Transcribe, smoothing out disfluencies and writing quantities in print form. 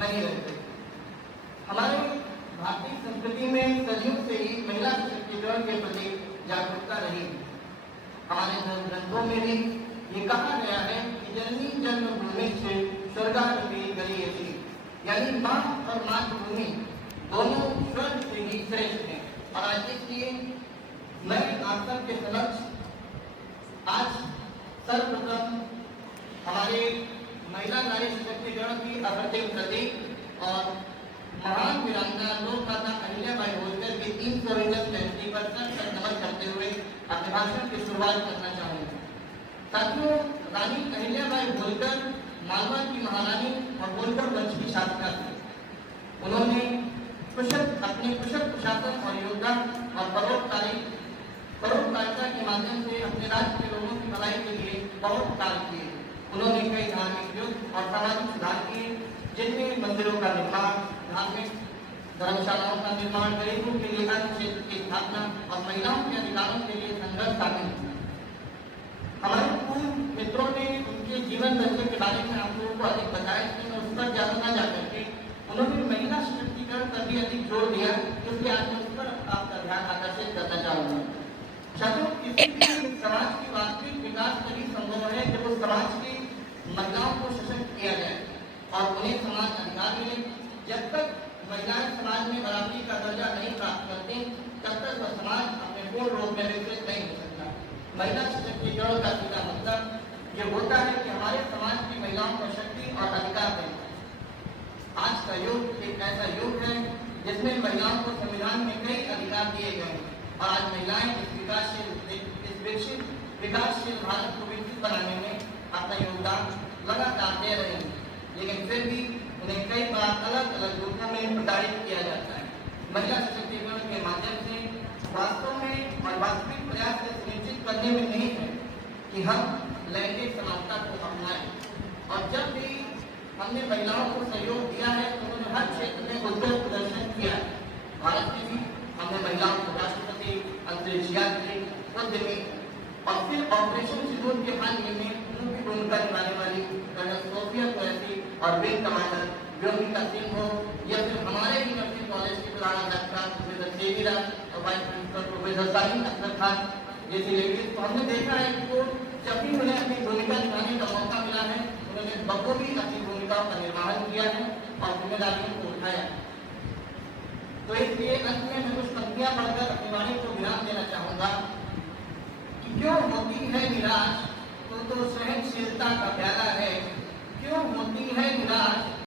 नहीं रहते। हमारे भारतीय संस्कृति में सदियों से ही महिला सशक्तिकरण के प्रति जागरूकता रही। हमारे धर्म ग्रंथों में भी ये कहा गया है कि जननी जन्मभूमि से स्वर्गादपि गरीयसी, यानी माँ और मातृभूमि दोनों स्वर्ग से ही श्रेष्ठ हैं। और आज इसलिए मैं आप सबके समक्ष आज सर्वप्रथम हमारे महिला नारी सशक्तिकरण की अप्रतिम प्रतीक और महान वीरांगना लोकमाता अहिल्याबाई होलकर की 300वीं जयंती पर सर नमन करते हुए अपने भाषण की शुरुआत करना चाहूंगा। साथियों, रानी अहिल्याबाई होलकर मालवा की महारानी और होलकर वंश की शासिका थी। उन्होंने अपने कुशल प्रशासन और योगदान और परोपकारिता के माध्यम से अपने राज्य के लोगों की भलाई के लिए बहुत कार्य किए। उन्होंने कई धार्मिक युद्ध और सामाजिक सुधार किए, जिनमें मंदिरों का निर्माण, धार्मिक धर्मशालाओं का निर्माण, गरीबों के लिए अन्न क्षेत्र की स्थापना और महिलाओं के अधिकारों के लिए संघर्ष शामिल है। हमारे पूर्व मित्रों ने उनके जीवन दर्शन के बारे में आप लोगों को अधिक बताया, इसलिए मैं उस पर ज्यादा न जाकर के उन्होंने महिला सशक्तिकरण पर भी अधिक जोर दिया, इसलिए आज मैं उस पर आपका ध्यान आकर्षित करना चाहूंगा। छात्रों, किसी भी समाज की वास्तविक विकास तभी संभव है जब उस समाज की महिलाओं को सशक्त किया जाए और उन्हें समान अधिकार मिले। जब तक महिलाएं समाज में बराबरी का दर्जा नहीं प्राप्त करती, तब तक वह समाज अपने पूर्ण रूप में विकसित नहीं हो सकता। महिला सशक्तिकरण का सीधा मतलब ये होता है कि हमारे समाज की महिलाओं को शक्ति और अधिकार दें। आज का युग एक ऐसा युग है जिसमें महिलाओं को संविधान में कई अधिकार दिए गए हैं और आज महिलाएं इस विकासशील भारत को विकसित बनाने में अपना योगदान लगातार दे रहे हैं, लेकिन फिर भी उन्हें कई बार अलग अलग रूपों में प्रताड़ित किया जाता है। महिला सशक्तिकरण के माध्यम से वास्तव में और वास्तविक प्रयास से सुनिश्चित करने में नहीं है कि हम लैंगिक समानता को अपनाएं। और जब भी हमने महिलाओं को सहयोग दिया है तो उन्होंने हर क्षेत्र में उज्जवल प्रदर्शन किया है। भारत में भी हमने महिलाओं को राष्ट्रपति, अंतरिक्ष यात्री, उद्यमी और फिर ऑपरेशन सिंदूर के हाल में मुख्य भूमिका निभाने वाली कर्नल सोफिया कुरैशी और विंग कमांडर व्योमिका सिंह हो, या फिर हमारे ही नर्सिंग कॉलेज के प्रधानाध्यापिका प्रोफेसर देवीरा और वाइस प्रिंसिपल प्रोफेसर साहिल अख्तर खान जैसी लेडीज को हमने देखा है कि वो जब भी उन्हें अपनी भूमिका निभाने का मौका मिला है, उन्होंने बखूबी अपनी भूमिका का निर्वहन किया है और जिम्मेदारियों को उठाया। तो इसलिए अंत में मैं कुछ पंक्तियां पढ़कर अपनी वाणी को विराम देना चाहूंगा कि क्यों होती है निराश तो सहनशीलता का प्याला है, क्यों होती है निराश